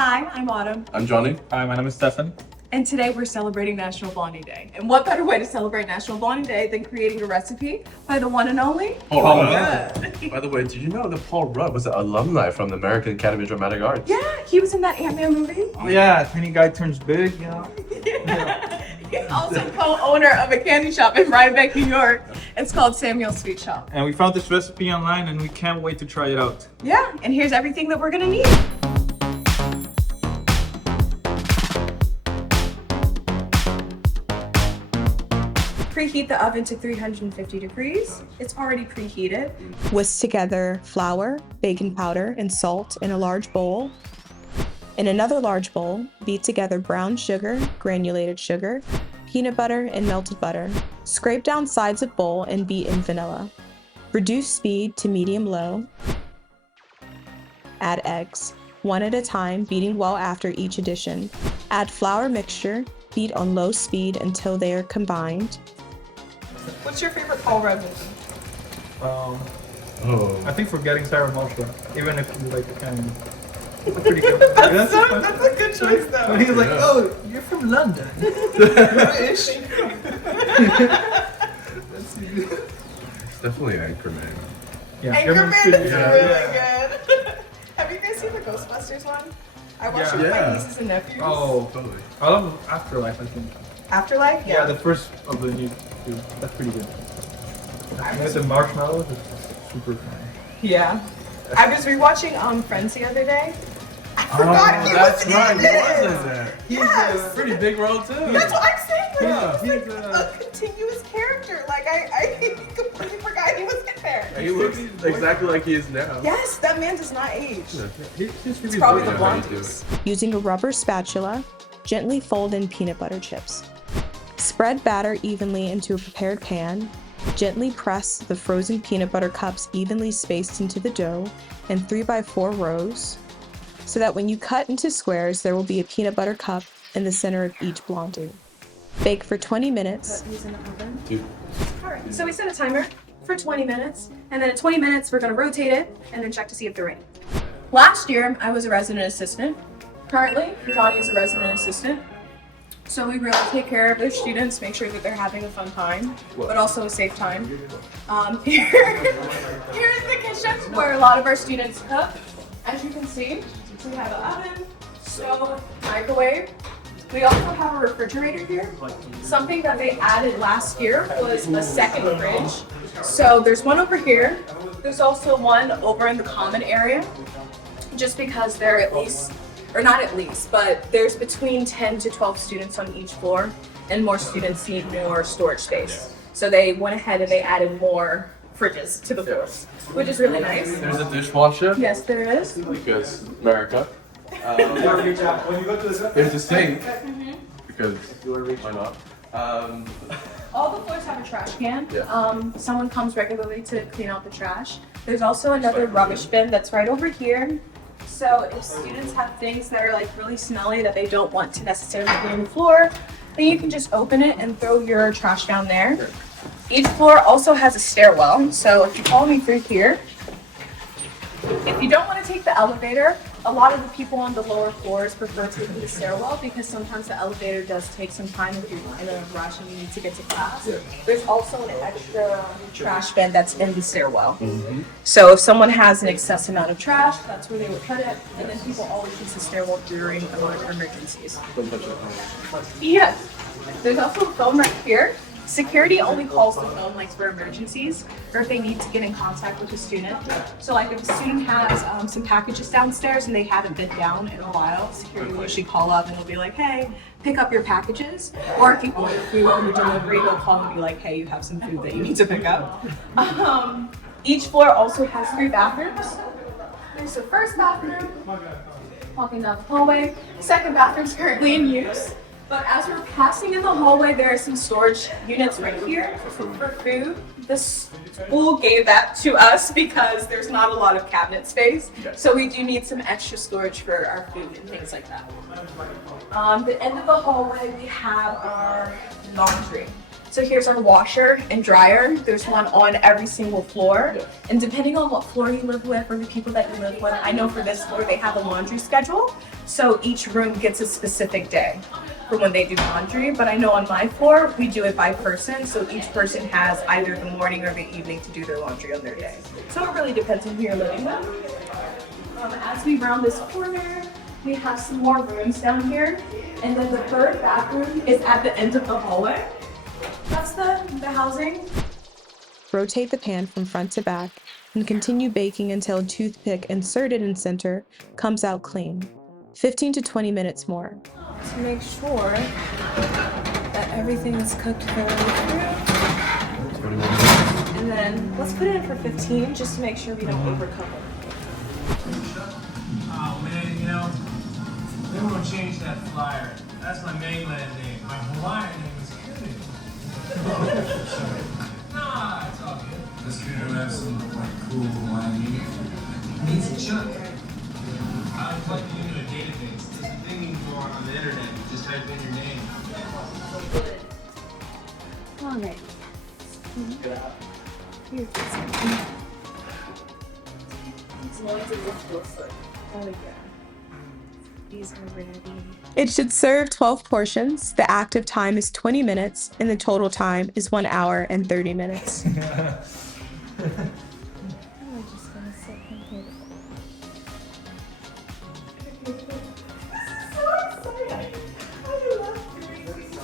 Hi, I'm Autumn. I'm Johnny. Hi, my name is Stefan. And today we're celebrating National Blondie Day. And what better way to celebrate National Blondie Day than creating a recipe by the one and only Paul Rudd. Rudd. By the way, did you know that Paul Rudd was an alumni from the American Academy of Dramatic Arts? Yeah, he was in that Ant-Man movie. Oh yeah, tiny guy turns big, you know. He's also co-owner of a candy shop in Rhinebeck, New York. It's called Samuel's Sweet Shop. And we found this recipe online and we can't wait to try it out. Yeah, and here's everything that we're gonna need. Preheat the oven to 350 degrees. It's already preheated. Whisk together flour, baking powder, and salt in a large bowl. In another large bowl, beat together brown sugar, granulated sugar, peanut butter, and melted butter. Scrape down sides of bowl and beat in vanilla. Reduce speed to medium-low. Add eggs, one at a time, beating well after each addition. Add flour mixture, beat on low speed until they are combined. What's your favorite Paul Rudd movie? I think Forgetting Sarah Marshall, even if you like the candy. It's pretty good. That's a good choice though. When he was like, oh, you're from London. British. It's definitely Anchorman. Yeah, Anchorman is pretty- really good. Have you guys seen the Ghostbusters one? I watched it with Yeah. my nieces and nephews. Oh, Totally. I love Afterlife, I think. Afterlife? Yeah, the first of the new two. That's pretty good. With the marshmallows, it's super fun. Yeah. I was rewatching Friends the other day. I forgot he was in right. it. He was in there. Yes. He's a pretty big role too. That's what I'm saying. Like, Yeah, he was he's, like a continuous character. Like I completely forgot he was in there. He looks exactly like he is now. Yes, that man does not age. It's probably the How you do Blondies. Using a rubber spatula, gently fold in peanut butter chips. Spread batter evenly into a prepared pan. Gently press the frozen peanut butter cups evenly spaced into the dough in 3x4 rows, so that when you cut into squares, there will be a peanut butter cup in the center of each blondie. Bake for 20 minutes. He's in the oven. Dude. Alright, so we set a timer for 20 minutes, and then at 20 minutes we're gonna rotate it and then check to see if they're ready. Last year I was a resident assistant. Currently, Johnny is a resident assistant. So we really take care of their students, make sure that they're having a fun time, but also a safe time. Here is the kitchen where a lot of our students cook. As you can see, we have an oven, stove, microwave. We also have a refrigerator here. Something that they added last year was a second fridge. So there's one over here. There's also one over in the common area, just because they're at least, or not at least, but there's between 10 to 12 students on each floor, and more students need more storage space. So they went ahead and they added more fridges to the floors, which is really nice. There's a dishwasher. Yes, there is. Because America. There's a sink. Because why not? All the floors have a trash can. Yeah. Someone comes regularly to clean out the trash. There's also another rubbish bin that's right over here. So if students have things that are like really smelly that they don't want to necessarily be on the floor, then you can just open it and throw your trash down there. Each floor also has a stairwell. So if you follow me through here, if you don't want to take the elevator, a lot of the people on the lower floors prefer taking the stairwell because sometimes the elevator does take some time if you're in a rush and you need to get to class. There's also an extra trash bin that's in the stairwell. So if someone has an excess amount of trash, that's where they would put it. And then people always use the stairwell during emergencies. Yes. There's also a phone right here. Security only calls the phone like for emergencies or if they need to get in contact with a student. So like if a student has some packages downstairs and they haven't been down in a while, security will usually call up and they'll be like, hey, pick up your packages. Or if you order food from the delivery, they'll call and be like, hey, you have some food that you need to pick up. Each floor also has 3 bathrooms. There's the first bathroom, walking down the hallway. Second bathroom's currently in use. But as we're passing in the hallway, there are some storage units right here for food. The school gave that to us because there's not a lot of cabinet space. So we do need some extra storage for our food and things like that. The end of the hallway, we have our laundry. So here's our washer and dryer. There's one on every single floor. And depending on what floor you live with or the people that you live with, I know for this floor they have a laundry schedule. So each room gets a specific day for when they do laundry. But I know on my floor, we do it by person. So each person has either the morning or the evening to do their laundry on their day. So it really depends on who you're living with. As we round this corner, we have some more rooms down here. And then the third bathroom is at the end of the hallway. That's the housing. Rotate the pan from front to back and continue baking until a toothpick inserted in center comes out clean. 15 to 20 minutes more. To make sure that everything is cooked thoroughly through. 21 minutes. And then let's put it in for 15 just to make sure we don't overcook it. Oh man, you know, they want to change that flyer. That's my mainland name. My Hawaiian name is Kudu. Nah, it's all good. This Kudu has some like cool Hawaiian music. It means a chunk. I plugged it into a database. There's a thing you can go on the internet. You just type in your name. Alright. Oh yeah. These are ready. It should serve 12 portions. The active time is 20 minutes and the total time is 1 hour and 30 minutes. I'm just gonna sit here. So exciting! I love doing these.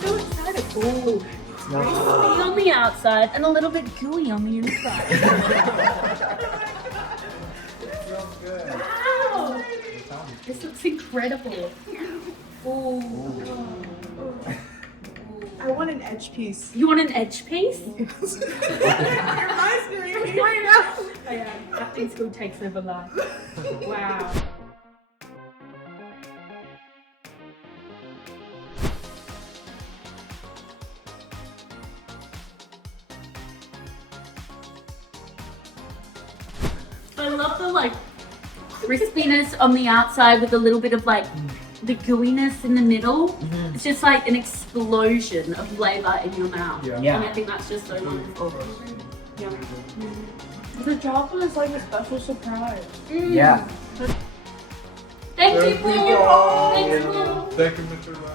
So excited! Ooh. Crispy on the outside and a little bit gooey on the inside. Wow! This looks incredible. Ooh. I want an edge piece. You want an edge piece? Reminds me. I know. I am. Acting school takes over life. Wow. I love the like crispiness on the outside with a little bit of like the gooiness in the middle. It's just like an explosion of flavor in your mouth. Yeah. And I think that's just so wonderful. Yeah. The chocolate is like a special surprise. Yeah. Thank you, Paul. Thanks, Paul. Thank you, Mr. Ryan.